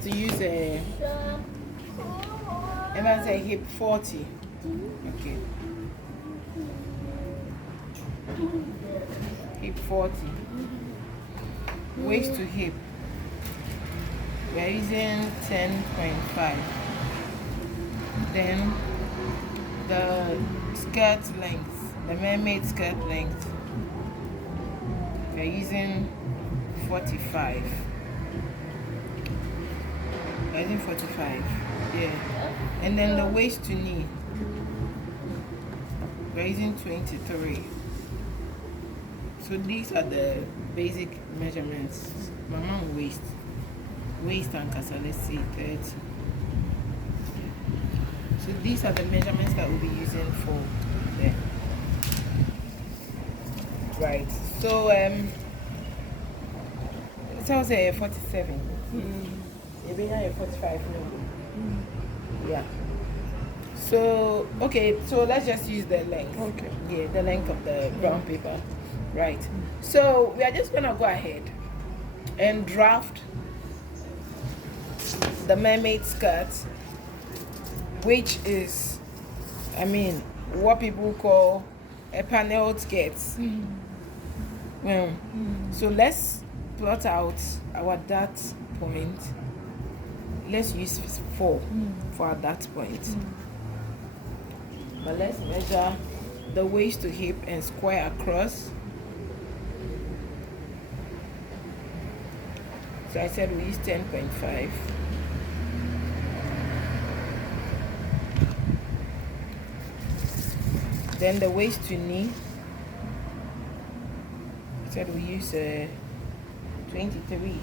To use a hip 40. Okay. Hip 40. Waist to hip. We are using 10.5. Then the skirt length, the mermaid skirt length, we are using 45. We are using 45. Yeah. And then the waist to knee, we are using 23. So these are the basic measurements. Mama waist and kasa, let's see 30. So these are the measurements that we'll be using for them. Right. So it tells a 47. Maybe now a 45. Yeah. So okay, so let's just use the length. Okay. Yeah, the length of the brown paper. Right. So we are just gonna go ahead and draft the mermaid skirt, which is, what people call a paneled skirt. So let's plot out our dart point. Let's use 4 for our dart point. But let's measure the waist to hip and square across. So I said we use 10.5. Then the waist to knee, I said we use 23.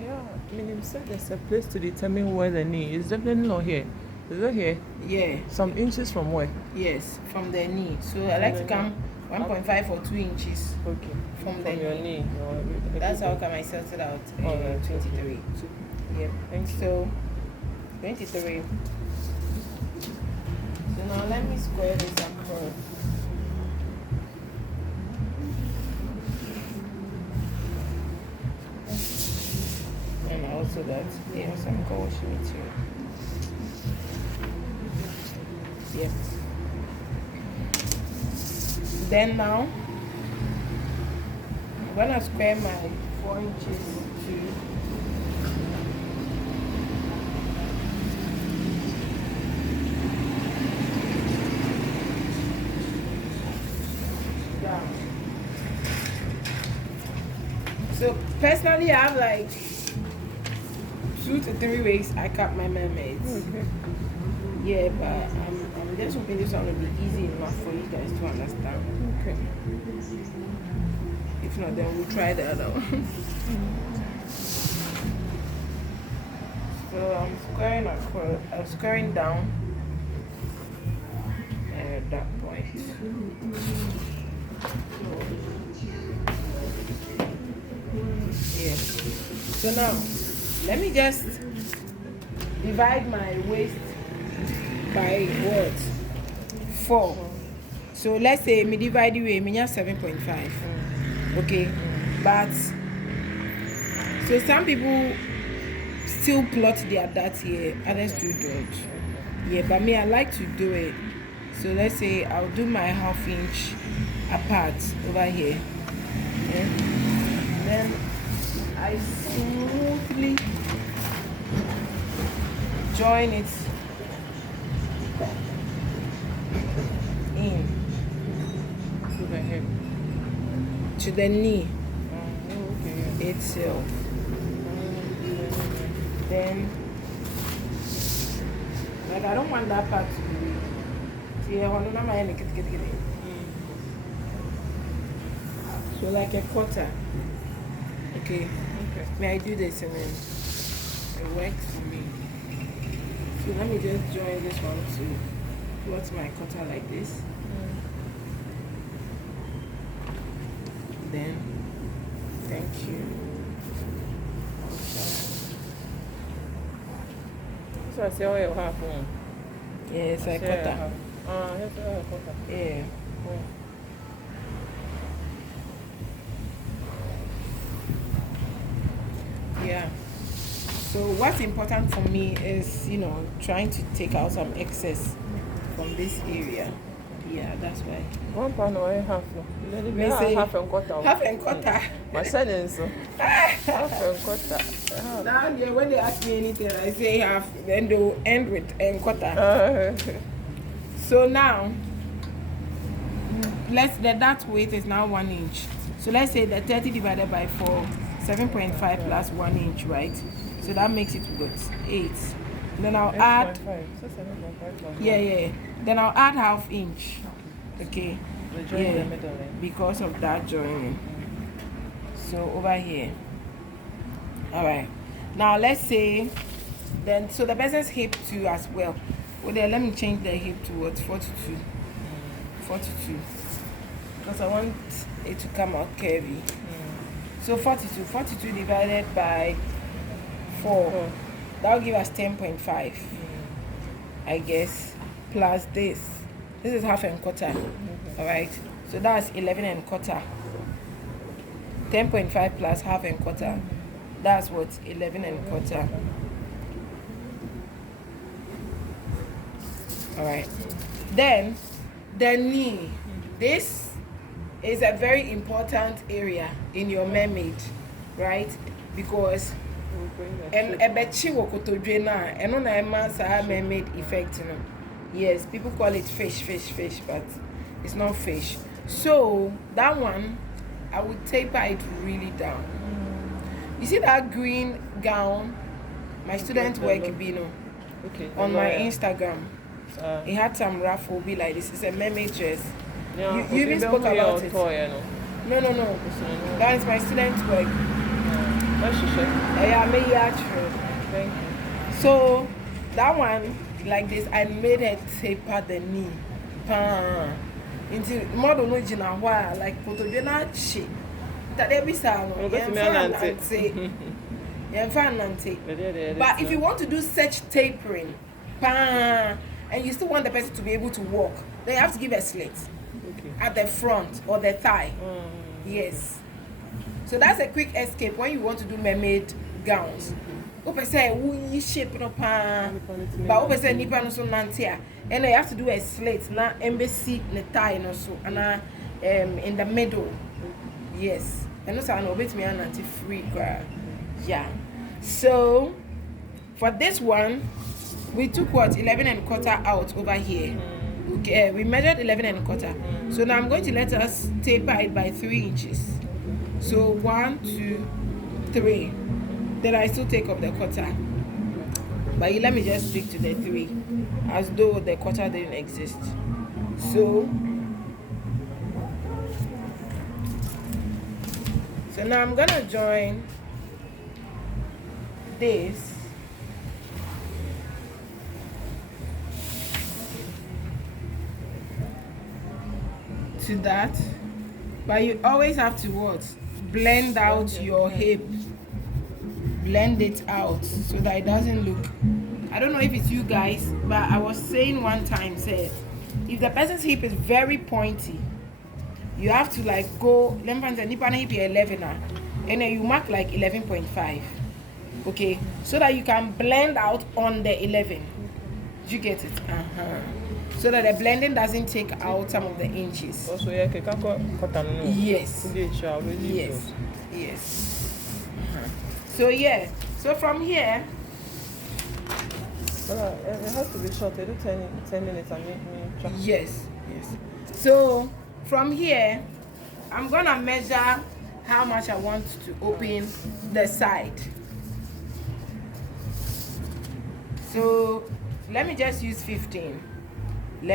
Yeah, you said there's a place to determine where the knee is. Definitely not here. Is it here? Yeah. Some inches from where? Yes, from the knee. So I like to come 1.5 or 2 inches. Okay. From your knee. That's how come I set it out. 23. Yep. Thank you. So 23. So now let me square this across. And also that some caution too. Yep. Then now I'm gonna square my 4 inches to down. So personally I have like 2 to 3 ways I cut my mermaids. Okay. Yeah, but I'm just hoping this one will be easy enough for you guys to understand. Okay. If not, then we'll try the other one. So I'm squaring down that point. Yeah. So now, let me just divide my waist by what? 4. So let's say me divide the way, me 7.5. Okay, but so some people still plot their dart here, others do don't. Yeah, but me I like to do it. So let's say I'll do my 1/2 inch apart over here. Yeah. Then I smoothly join it in To the hip. to the knee Okay. itself. Then, like I don't want that part to be. See, I want to know so like a quarter. Okay. Okay. May I do this and then it works for me. So let me just join this one to plot my quarter like this. Then, thank you. So I say, oh, you have one. Yeah, it's like quarter. Yes, quarter. Yeah. Yeah. So what's important for me is, trying to take out some excess from this area. Yeah, that's why. 1 pound or half. Let it be Me say half and quarter. half and quarter. My son is half and quarter. Now, yeah, when they ask me anything, I say half, then they'll end with and quarter. So now, that weight is now 1 inch. So let's say the 30 divided by 4, 7.5 plus 1 inch, right? So that makes it what? 8. Then I'll add. Yeah. Then I'll add half inch. Okay. The middle, because of that joining. So over here. Alright. Now let's say so the person's hip too as well. Well then let me change the hip to what? 42. 42. Because I want it to come out curvy. So 42 divided by 4. That will give us 10.5. I guess. Plus this. This is half and quarter. Alright. So that's 11 and quarter. 10.5 plus half and quarter. That's what? 11 and quarter. Alright. Then the knee. This is a very important area in your mermaid, right? Because mermaid effect, Yes, people call it fish, but it's not fish. So that one, I would taper it really down. You see that green gown my student work on my Instagram? It had some ruffle be like this. It's a mermaid dress. You even spoke about it. No. That is my student work. Thank you. So that one, like this, I made her taper the knee. Into model no jina wa like photogena chi. That every salon. But if you want to do such tapering, and you still want the person to be able to walk, then you have to give a slit at the front or the thigh. Yes. So that's a quick escape when you want to do mermaid gowns. Ope say we shape no but ope say nipa no so nantia. And you have to do a slit na embassy ne thigh no so and in the middle. Yes. And no say no bit me nanti free cry. Yeah. So for this one, we took 11 and quarter out over here. Okay, we measured 11 and quarter. So now I'm going to let us taper it by 3 inches. So 1, 2, 3. Then I still take off the quarter. But let me just stick to the 3, as though the quarter didn't exist. So now I'm gonna join this to that, but you always have to blend out your hip, blend it out so that it doesn't look, I don't know if it's you guys, but I was saying one time, if the person's hip is very pointy, you have to go 11 and then you mark 11.5, okay, so that you can blend out on the 11. Did you get it? So that the blending doesn't take out some of the inches. Also, yes. So from here, it has to be short. They do 10 minutes and me. Yes. So from here, I'm gonna measure how much I want to open the side. So let me just use 15. And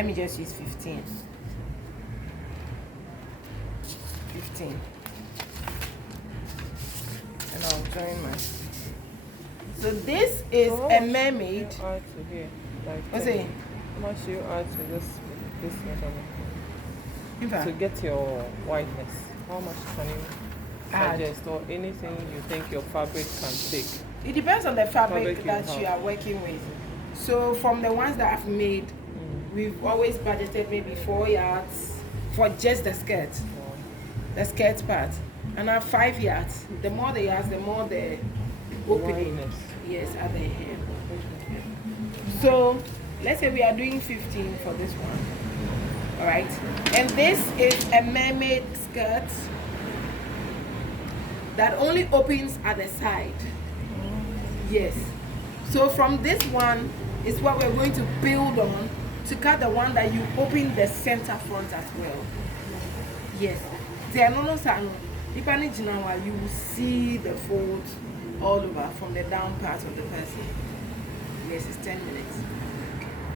I'll join my. So this is a mermaid. What's it? How much you add to this measurement? To get your whiteness, how much can you suggest, or anything you think your fabric can take? It depends on the fabric that you are working with. So from the ones that I've made, we've always budgeted maybe 4 yards for just the skirt, the skirt part, and now 5 yards. The more the yards, the more the opening. Wideness. Yes, at the hem. So let's say we are doing 15 for this one. All right, and this is a mermaid skirt that only opens at the side. Yes. So from this one is what we're going to build on to cut the one that you open the center front as well. Yes. You will see the fold all over from the down part of the person. Yes, it's 10 minutes.